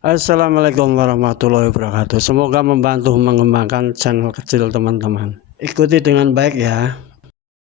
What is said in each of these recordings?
Assalamualaikum warahmatullahi wabarakatuh. Semoga membantu mengembangkan channel kecil teman-teman. Ikuti dengan baik ya.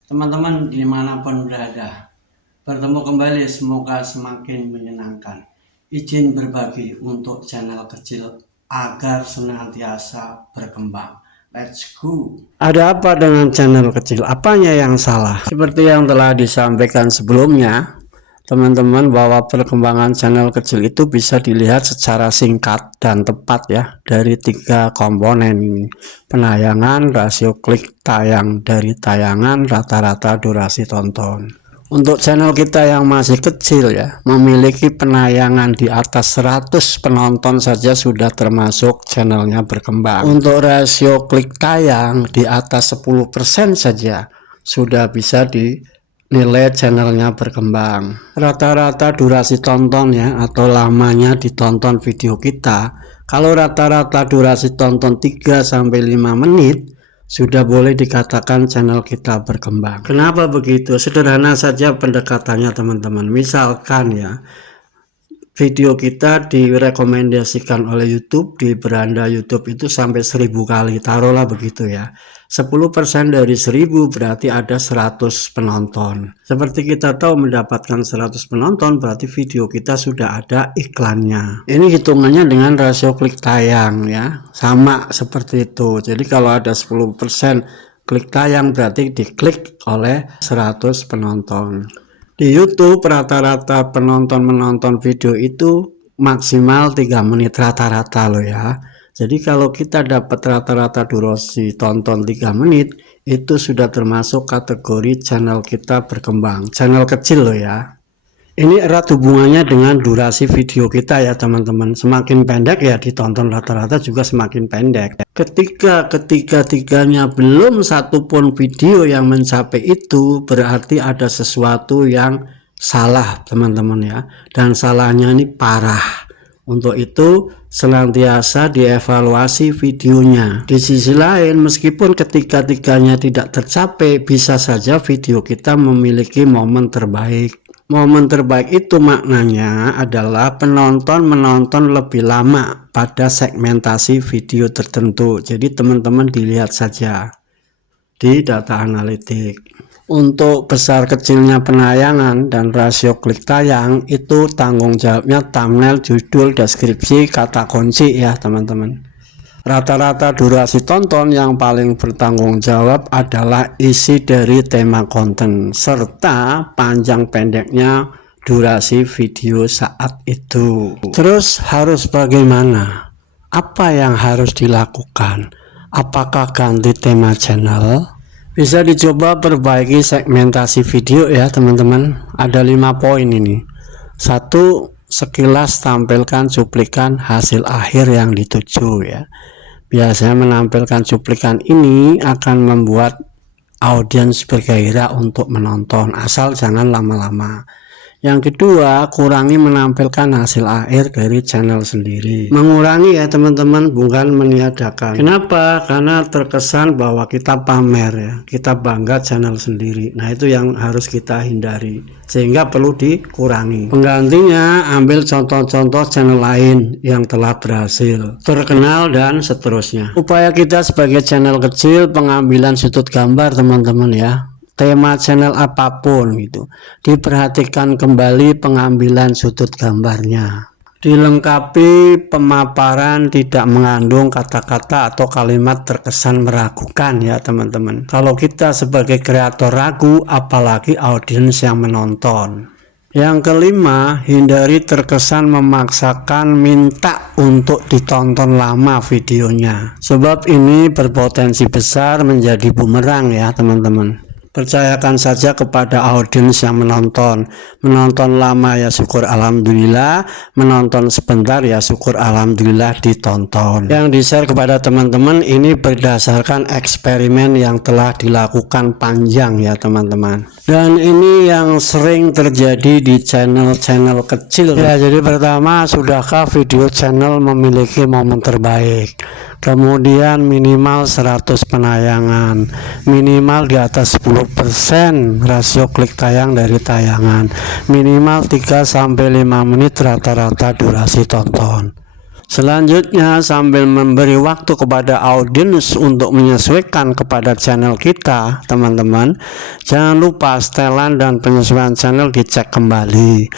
Teman-teman dimanapun berada, bertemu kembali semoga semakin menyenangkan. Izin berbagi untuk channel kecil agar senantiasa berkembang. Let's go. Ada apa dengan channel kecil? Apanya yang salah? Seperti yang telah disampaikan sebelumnya, teman-teman, bahwa perkembangan channel kecil itu bisa dilihat secara singkat dan tepat ya, dari 3 komponen ini: penayangan, rasio klik tayang dari tayangan, rata-rata durasi tonton. Untuk channel kita yang masih kecil ya, memiliki penayangan di atas 100 penonton saja sudah termasuk channelnya berkembang. Untuk rasio klik tayang di atas 10% saja sudah bisa nilai channelnya berkembang. Rata-rata durasi tonton ya, atau lamanya ditonton video kita, kalau rata-rata durasi tonton 3-5 menit, sudah boleh dikatakan channel kita berkembang. Kenapa begitu? Sederhana saja pendekatannya teman-teman. Misalkan ya, video kita direkomendasikan oleh YouTube di beranda YouTube itu sampai 1000 kali, taruhlah begitu ya. 10% dari 1000 berarti ada 100 penonton. Seperti kita tahu, mendapatkan 100 penonton berarti video kita sudah ada iklannya. Ini hitungannya dengan rasio klik tayang ya, sama seperti itu. Jadi kalau ada 10% klik tayang berarti diklik oleh 100 penonton. Di YouTube rata-rata penonton menonton video itu maksimal 3 menit rata-rata loh ya. Jadi kalau kita dapat rata-rata durasi tonton 3 menit, itu sudah termasuk kategori channel kita berkembang, channel kecil loh ya. Ini erat hubungannya dengan durasi video kita ya teman-teman. Semakin pendek ya ditonton rata-rata juga semakin pendek. Ketika ketiga-tiganya belum satupun video yang mencapai itu, berarti ada sesuatu yang salah teman-teman ya. Dan salahnya ini parah. Untuk itu senantiasa dievaluasi videonya. Di sisi lain, meskipun ketiga-tiganya tidak tercapai, bisa saja video kita memiliki momen terbaik. Momen terbaik itu maknanya adalah penonton menonton lebih lama pada segmentasi video tertentu. Jadi teman-teman dilihat saja di data analitik. Untuk besar kecilnya penayangan dan rasio klik tayang itu tanggung jawabnya thumbnail, judul, deskripsi, kata kunci ya teman-teman. Rata-rata durasi tonton yang paling bertanggung jawab adalah isi dari tema konten serta panjang pendeknya durasi video saat itu. Terus harus bagaimana? Apa yang harus dilakukan? Apakah ganti tema channel? Bisa dicoba perbaiki segmentasi video ya teman-teman. Ada 5 poin ini. 1. Sekilas tampilkan cuplikan hasil akhir yang dituju ya. Biasanya menampilkan cuplikan ini akan membuat audiens bergairah untuk menonton, asal jangan lama-lama. Yang kedua, kurangi menampilkan hasil akhir dari channel sendiri. Mengurangi ya teman-teman, bukan meniadakan. Kenapa? Karena terkesan bahwa kita pamer ya, kita bangga channel sendiri. Nah itu yang harus kita hindari, sehingga perlu dikurangi. Penggantinya, ambil contoh-contoh channel lain yang telah berhasil, terkenal dan seterusnya. Upaya kita sebagai channel kecil, pengambilan sudut gambar teman-teman ya. Tema channel apapun gitu, diperhatikan kembali pengambilan sudut gambarnya, dilengkapi pemaparan tidak mengandung kata-kata atau kalimat terkesan meragukan ya teman-teman. Kalau kita sebagai kreator ragu, apalagi audiens yang menonton. Yang kelima, hindari terkesan memaksakan minta untuk ditonton lama videonya, sebab ini berpotensi besar menjadi bumerang ya teman-teman. Percayakan saja kepada audiens yang menonton. Menonton lama ya syukur alhamdulillah, menonton sebentar ya syukur alhamdulillah ditonton. Yang di-share kepada teman-teman ini berdasarkan eksperimen yang telah dilakukan panjang ya teman-teman. Dan ini yang sering terjadi di channel-channel kecil ya. Jadi pertama, sudahkah video channel memiliki momen terbaik? Kemudian minimal 100 penayangan, minimal di atas 10% rasio klik tayang dari tayangan, minimal 3-5 menit rata-rata durasi tonton. Selanjutnya, sambil memberi waktu kepada audiens untuk menyesuaikan kepada channel kita, teman-teman, jangan lupa setelan dan penyesuaian channel dicek kembali.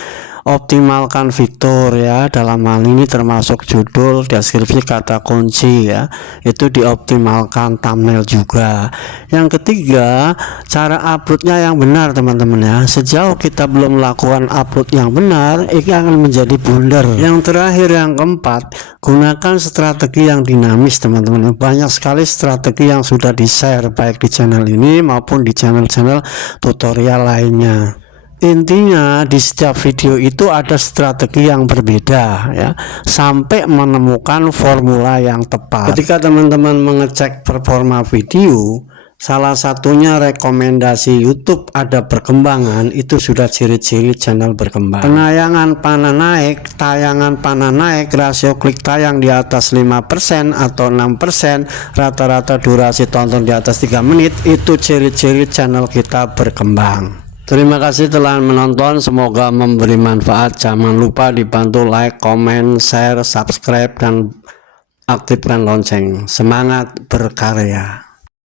Optimalkan fitur ya, dalam hal ini termasuk judul, deskripsi, kata kunci ya, itu dioptimalkan, thumbnail juga. Yang ketiga, cara uploadnya yang benar teman-teman ya. Sejauh kita belum melakukan upload yang benar, ini akan menjadi blunder. Yang terakhir, yang keempat, gunakan strategi yang dinamis teman-teman. Banyak sekali strategi yang sudah di share baik di channel ini maupun di channel-channel tutorial lainnya. Intinya di setiap video itu ada strategi yang berbeda ya, sampai menemukan formula yang tepat. Ketika teman-teman mengecek performa video, salah satunya rekomendasi YouTube ada perkembangan, itu sudah ciri-ciri channel berkembang. Penayangan panah naik, tayangan panah naik, rasio klik tayang di atas 5% atau 6%, rata-rata durasi tonton di atas 3 menit, itu ciri-ciri channel kita berkembang. Terima kasih telah menonton, semoga memberi manfaat. Jangan lupa dibantu like, comment, share, subscribe, dan aktifkan lonceng. Semangat berkarya.